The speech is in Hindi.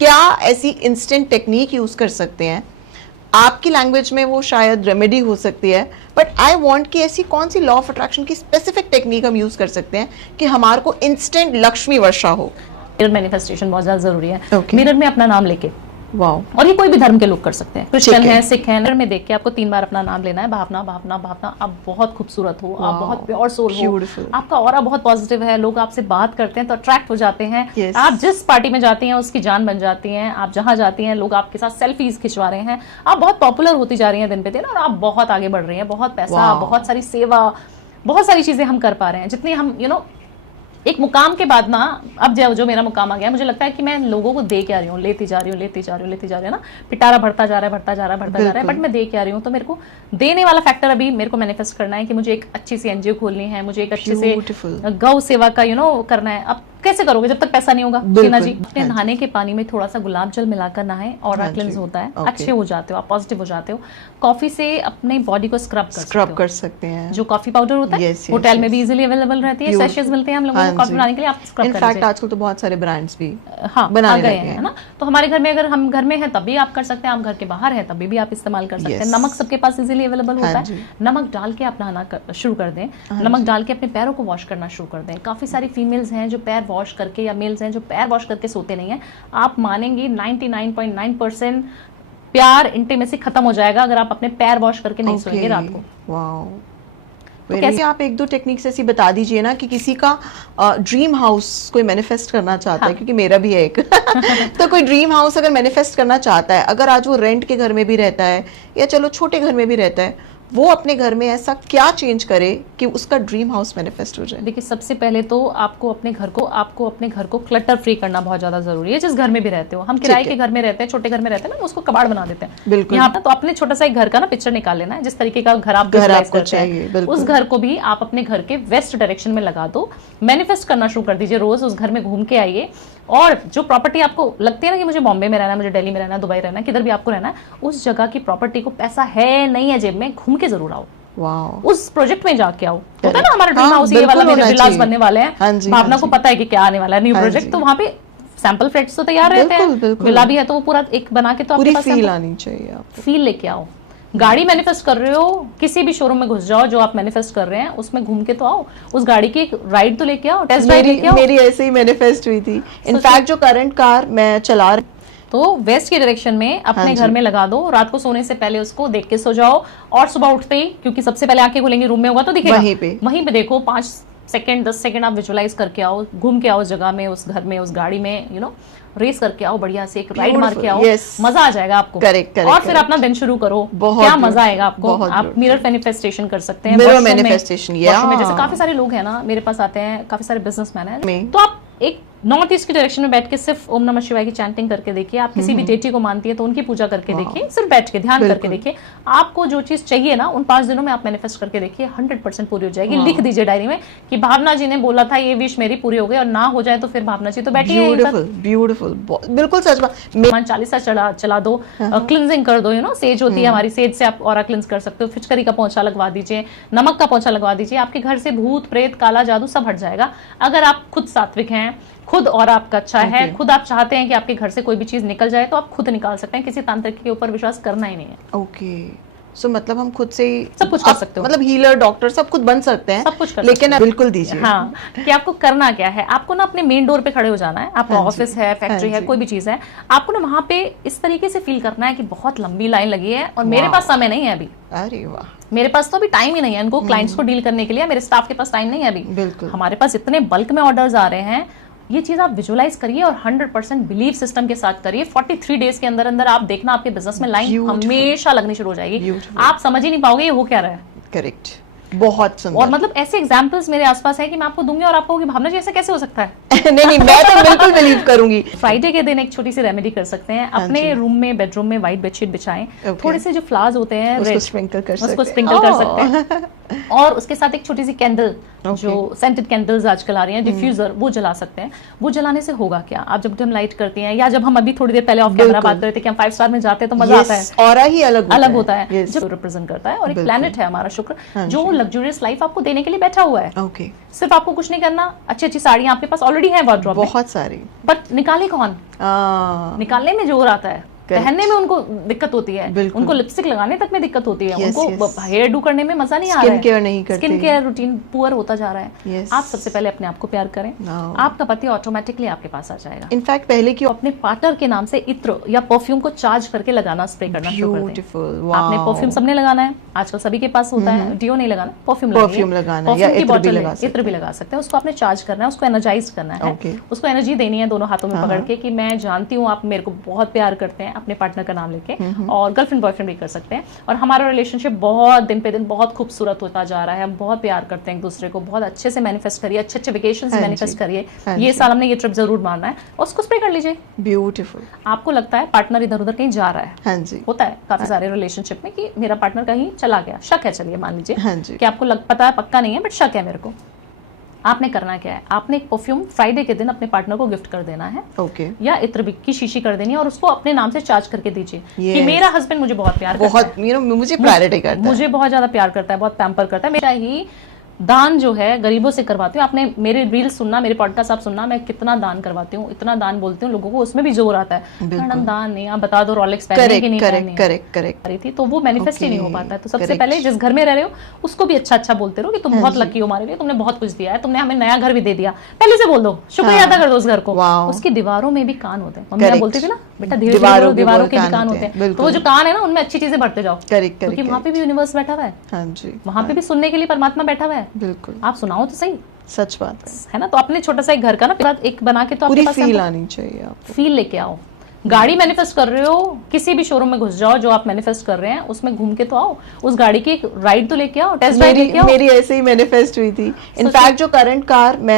क्या ऐसी इंस्टेंट टेक्निक यूज कर सकते हैं? आपकी लैंग्वेज में वो शायद रेमेडी हो सकती है, बट आई वांट कि ऐसी कौन सी लॉ ऑफ अट्रैक्शन की स्पेसिफिक टेक्निक हम यूज कर सकते हैं कि हमारे को इंस्टेंट लक्ष्मी वर्षा हो? मिरर मैनिफेस्टेशन बहुत ज्यादा जरूरी है। Okay. मिरर में अपना नाम लेके, वाओ, और ये कोई भी धर्म के लोग कर सकते हैं, क्रिश्चियन ठीक है। है, सिख है, मिरर में देख के आपको 3 बार अपना नाम लेना है, भावना भावना भावना। आप बहुत खूबसूरत हो, आप बहुत प्योर सोल हो, Beautiful. आपका ऑरा बहुत पॉजिटिव है, लोग आपसे बात करते हैं तो अट्रैक्ट हो जाते हैं। Yes. आप जिस पार्टी में जाती हैं उसकी जान बन जाती हैं, आप जहां जाती हैं लोग आपके साथ सेल्फीज खिंचवा रहे हैं, आप बहुत पॉपुलर होती जा रही हैं दिन पे दिन, और आप बहुत आगे बढ़ रही हैं, बहुत पैसा, Wow. बहुत सारी सेवा, बहुत सारी चीजें हम कर पा रहे हैं। जितनी हम एक मुकाम के बाद ना, अब जो मेरा मुकाम आ गया, मुझे लगता है कि मैं लोगों को दे के आ रही हूँ, लेती जा रही हूँ ना, पिटारा बढ़ता जा रहा है, बट मैं दे के आ रही हूँ। तो मेरे को देने वाला फैक्टर अभी मेरे को मैनिफेस्ट करना है कि मुझे एक अच्छी सी एनजीओ खोलनी है, मुझे एक अच्छे से गौ सेवा का करना है। अब कैसे करोगे जब तक पैसा नहीं होगा? शीना जी, अपने नहाने के पानी में थोड़ा सा गुलाब जल मिलाकर नहाएं और क्लींस होता है, अच्छे हो जाते हो, आप पॉजिटिव हो जाते हो। कॉफी से अपने बॉडी को स्क्रब कर सकते हैं। जो कॉफी पाउडर होता है होटल में भी इजीली अवेलेबल रहती है, सैशेस मिलते हैं हम लोगों को कॉफी बनाने के लिए, आप स्क्रब कर सकते हैं। आजकल तो बहुत सारे ब्रांड्स भी बना गए हैं, है ना। तो हमारे घर में, अगर हम घर में हैं तब भी आप कर सकते हैं, आप घर के बाहर हैं तभी भी आप इस्तेमाल कर सकते हैं। नमक सबके पास इजीली अवेलेबल होता है, नमक डाल के आप नहाना शुरू कर दें, नमक डाल के अपने पैरों को वॉश करना शुरू कर दें। काफी सारी फीमेल्स हैं जो पैर वॉश करके, या मेल्स हैं जो पैर वॉश करके सोते नहीं है। आप मानेंगी 99.9% प्यार इंटीमेसी खत्म हो जाएगा अगर आप अपने पैर वॉश करके नहीं सोएंगे रात को। वाओ, तो कैसे आप 1-2 टेक्निक्स ऐसी बता दीजिए ना कि किसी का ड्रीम हाउस कोई मैनिफेस्ट करना चाहता है, क्योंकि मेरा भी है एक तो कोई ड्रीम हाउस अगर मैनिफेस्ट करना चाहता है, अगर आज वो रेंट के घर में भी रहता है या चलो छोटे घर में भी रहता है, वो अपने घर में ऐसा क्या चेंज करे कि उसका ड्रीम हाउस मैनिफेस्ट हो जाए? देखिए, सबसे पहले तो आपको अपने घर को क्लटर फ्री करना बहुत ज्यादा जरूरी है। जिस घर में भी रहते हो, हम किराए के घर में रहते हैं, छोटे घर में रहते हैं ना, उसको कबाड़ बना देते हैं। बिल्कुल। यहाँ पर तो अपने छोटा सा एक घर का ना पिक्चर निकाल लेना है, जिस तरीके का घर आपको चाहिए, उस घर को भी आप अपने घर के वेस्ट डायरेक्शन में लगा दो, मैनिफेस्ट करना शुरू कर दीजिए। रोज उस घर में घूम के आइए, और जो प्रॉपर्टी आपको लगती है ना कि मुझे बॉम्बे में रहना है, मुझे दिल्ली में रहना है, दुबई रहना है, किधर भी आपको रहना है, उस जगह की प्रॉपर्टी को, पैसा है नहीं है जेब में, घूम के जरूर आओ। उस प्रोजेक्ट में जाके आओ। होता है ना हमारा ड्रीम हाउस, ये वाला मेरे विलास बनने वाले हैं, भावना को पता है कि क्या आने वाला है न्यू प्रोजेक्ट, तो वहाँ पे सैंपल फ्लैट्स तो तैयार रहते हैं, विला भी है, तो वो पूरा एक बना के तो आपके पास फील आनी चाहिए, आपको फील लेके आओ। गाड़ी मैनिफेस्ट कर रहे हो, किसी भी शोरूम में घुस जाओ, जो आप मैनिफेस्ट कर रहे हैं उसमें घूम के तो आओ, उस गाड़ी की एक राइड तो लेके आओ, टेस्ट ड्राइव लेके आओ। मेरी ऐसे ही मैनिफेस्ट हुई थी। इनफैक्ट जो करंट कार मैं चला रही, तो वेस्ट के डायरेक्शन में अपने घर में लगा दो, रात को सोने से पहले उसको देख के सो जाओ, और सुबह उठते ही, क्योंकि सबसे पहले आंखें खुलेंगी, रूम में होगा तो दिखेगा, वहीं पे देखो, 5 सेकंड 10 सेकंड आप विजुअलाइज करके आओ, घूम के आओ उस जगह में, उस घर में, उस गाड़ी में, रेस करके आओ, बढ़िया से एक राइड मार के आओ, मजा आ जाएगा आपको। और फिर अपना दिन शुरू करो, क्या मजा आएगा आपको। आप मिरर मैनिफेस्टेशन कर सकते हैं, मिरर मैनिफेस्टेशन, जैसे काफी सारे लोग हैं ना, मेरे पास आते हैं काफी सारे बिजनेसमैन हैं, तो आप एक नॉर्थ ईस्ट की डायरेक्शन में बैठ के सिर्फ ओम नमः शिवाय की चैंटिंग करके देखिए। आप किसी भी डेटी को मानती है तो उनकी पूजा करके देखिए, सिर्फ बैठ के ध्यान करके देखिए, आपको जो चीज चाहिए ना उन 5 दिनों में आप मैनिफेस्ट करके देखिए, 100% पूरी हो जाएगी। लिख दीजिए डायरी में कि भावना जी ने बोला था ये विश मेरी पूरी हो गई, और ना हो जाए तो फिर भावना जी तो बैठिए। ब्यूटीफुल, बिल्कुल सच बात। हनुमान चालीसा चला दो, क्लिंजिंग कर दो, सेज होती है हमारी, सेज से आप ऑरा क्लिंज कर सकते हो, फिचकरी का पोंछा लगवा दीजिए, नमक का पोंछा लगवा दीजिए, आपके घर से भूत प्रेत काला जादू सब हट जाएगा। अगर आप खुद सात्विक हैं, खुद और आपका अच्छा है, खुद आप चाहते हैं कि आपके घर से कोई भी चीज निकल जाए, तो आप खुद निकाल सकते हैं, किसी तांत्रिक के ऊपर विश्वास करना ही नहीं है। ओके, सो मतलब हम खुद से सब कुछ कर सकते हो, मतलब हीलर, डॉक्टर सब खुद बन सकते हैं, सब कुछ कर लेकिन आप बिल्कुल दीजिए। हाँ, कि आपको करना क्या है, आपको ना अपने मेन डोर पे खड़े हो जाना है, आपका ऑफिस है, फैक्ट्री है, कोई भी चीज है, आपको ना वहां पे इस तरीके से फील करना है कि बहुत लंबी लाइन लगी है और मेरे पास समय नहीं है अभी। अरे वाह, मेरे पास तो अभी टाइम ही नहीं है इनको क्लाइंट्स को डील करने के लिए, मेरे स्टाफ के पास टाइम नहीं है अभी, हमारे पास इतने बल्क में ऑर्डर्स आ रहे हैं। ये चीज आप विजुअलाइज करिए और 100% बिलीव सिस्टम के साथ करिए। 43 डेज के अंदर अंदर आप देखना आपके बिजनेस में लाइन हमेशा लगनी शुरू हो जाएगी, आप समझ ही नहीं पाओगे ये हो क्या रहा है। करेक्ट, बहुत सुंदर। और मतलब ऐसे एग्जांपल्स मेरे आसपास है कि मैं आपको दूंगी और आप कहोगे भावना जी ऐसा कैसे हो सकता है। नहीं, मैं तो बिल्कुल बिलीव करूंगी। फ्राइडे के दिन एक छोटी सी रेमेडी कर सकते हैं, अपने रूम में, बेडरूम में व्हाइट बेडशीट बिछाएं, थोड़े से जो फ्लावर्स होते हैं उसको स्प्रिंकल कर सकते हैं, उसको स्प्रिंकल कर सकते हैं। और उसके साथ एक छोटी सी कैंडल, Okay. जो सेंटेड कैंडल्स आजकल आ रही हैं, डिफ्यूजर, वो जला सकते हैं। वो जलाने से होगा क्या, आप जब डिम लाइट करती हैं, या जब हम अभी थोड़ी देर पहले ऑफ कैमरा बात कर रहे थे कि हम 5 स्टार में जाते हैं तो मजा आता है, ऑरा ही अलग होता है, Yes. जो रिप्रेजेंट करता है। और एक बिल्कुल। प्लैनेट है हमारा शुक्र, हाँ जो लग्जूरियस लाइफ आपको देने के लिए बैठा हुआ है। ओके, सिर्फ आपको कुछ नहीं करना, अच्छी अच्छी साड़ियां आपके पास ऑलरेडी है वार्डरोब में, बहुत सारी। बट निकाले कौन, निकालने में जोर आता है, पहनने में उनको दिक्कत होती है, बिल्कुल। उनको लिपस्टिक लगाने तक में दिक्कत होती है, Yes, उनको yes. हेयर डू करने में मजा नहीं आ रहा है, स्किन केयर नहीं करते। स्किन केयर रूटीन पुअर होता जा रहा है। Yes. आप सबसे पहले अपने आप को प्यार करें, No. आपका पति ऑटोमेटिकली आपके पास आ जाएगा। इनफैक्ट पहले की अपने पार्टनर के नाम से इत्र या परफ्यूम को चार्ज करके लगाना, स्प्रे करना शुरू कर दें। ब्यूटीफुल, आपने परफ्यूम सबने लगाना है, आजकल सभी के पास होता है, डियो नहीं लगाना, परफ्यूम लगाना है, या की इत्र भी बॉटल लगा सकते इत्र भी लगा सकते हैं। उसको आपने चार्ज करना है, उसको एनर्जाइज करना है, Okay. उसको एनर्जी देनी है दोनों हाथों में पकड़ के कि मैं जानती हूँ आप मेरे को बहुत प्यार करते हैं, अपने पार्टनर का नाम लेके। और गर्लफ्रेंड बॉयफ्रेंड भी कर सकते हैं। और हमारा रिलेशनशिप बहुत दिन पे दिन बहुत खूबसूरत होता जा रहा है, हम बहुत प्यार करते हैं एक दूसरे को, बहुत अच्छे से मैनिफेस्ट करिए, अच्छे अच्छे वेकेशन हाँ मैनिफेस्ट जी, करिए, हाँ ये जी। साल हमने ये ट्रिप जरूर मारना है, और उसको स्प्रे कर लीजिए। ब्यूटीफुल। आपको लगता है पार्टनर इधर उधर कहीं जा रहा है, हाँ जी, होता है काफी सारे रिलेशनशिप में कि मेरा पार्टनर कहीं चला गया, शक है, चलिए मान लीजिए हाँ जी, कि आपको पता है, पक्का नहीं है बट शक है मेरे को। आपने करना क्या है, आपने एक परफ्यूम फ्राइडे के दिन अपने पार्टनर को गिफ्ट कर देना है, ओके, या इत्र की शीशी कर देनी है, और उसको अपने नाम से चार्ज करके दीजिए कि Yes. मेरा हस्बैंड मुझे बहुत प्यार करता है, बहुत मुझे प्रायोरिटी करता है। मुझे बहुत ज्यादा प्यार करता है, बहुत पैम्पर करता है। मेरा ही दान जो है गरीबों से करवाती हूँ। आपने मेरे रील सुनना, मेरे पॉडकास्ट आप सुनना, मैं कितना दान करवाती हूँ, इतना दान बोलती हूँ लोगों को, उसमें भी जोर आता है। मैडम दान नहीं, आप बता दो रॉलेक्स पहनने की नहीं पहननी है। करेक्ट। रही थी तो वो मैनिफेस्ट ही नहीं हो पाता है। तो सबसे Correct. पहले जिस घर में रह रहे हो उसको भी अच्छा अच्छा बोलते रहो कि तुम बहुत लकी हो हमारे लिए, तुमने बहुत कुछ दिया है, तुमने हमें नया घर भी दे दिया, पहले से बोल दो, शुक्रिया अदा कर दो उस घर को। Wow. उसकी दीवारों में भी कान होते हैं, मम्मी Correct. बोलती थी ना बेटा धीरे दीवारों धीरे के दीवारों भी के भी कान कान होते होते हैं, हैं। बिल्कुल। तो वो जो कान है ना उनमें अच्छी चीजें भरते जाओ, करेक्ट क्योंकि वहां पे भी यूनिवर्स बैठा हुआ है, हाँ जी, वहां पे भी सुनने के लिए परमात्मा बैठा हुआ है। बिल्कुल आप सुनाओ तो सही, सच बात है। ना। तो अपने छोटा सा एक घर का ना एक बना के तो आपके पूरी पास फील आनी चाहिए आपको। फील लेके आओ। गाड़ी मैनिफेस्ट कर रहे हो, किसी भी शोरूम में घुस जाओ, जो आप मैनिफेस्ट कर रहे हैं उसमें घूम के तो आओ, उस गाड़ी की एक राइड तो लेके आओ, टेस्ट ड्राइव लेके आओ। मेरी ऐसे ही मैनिफेस्ट हुई थी। इनफैक्ट जो करंट कार मैं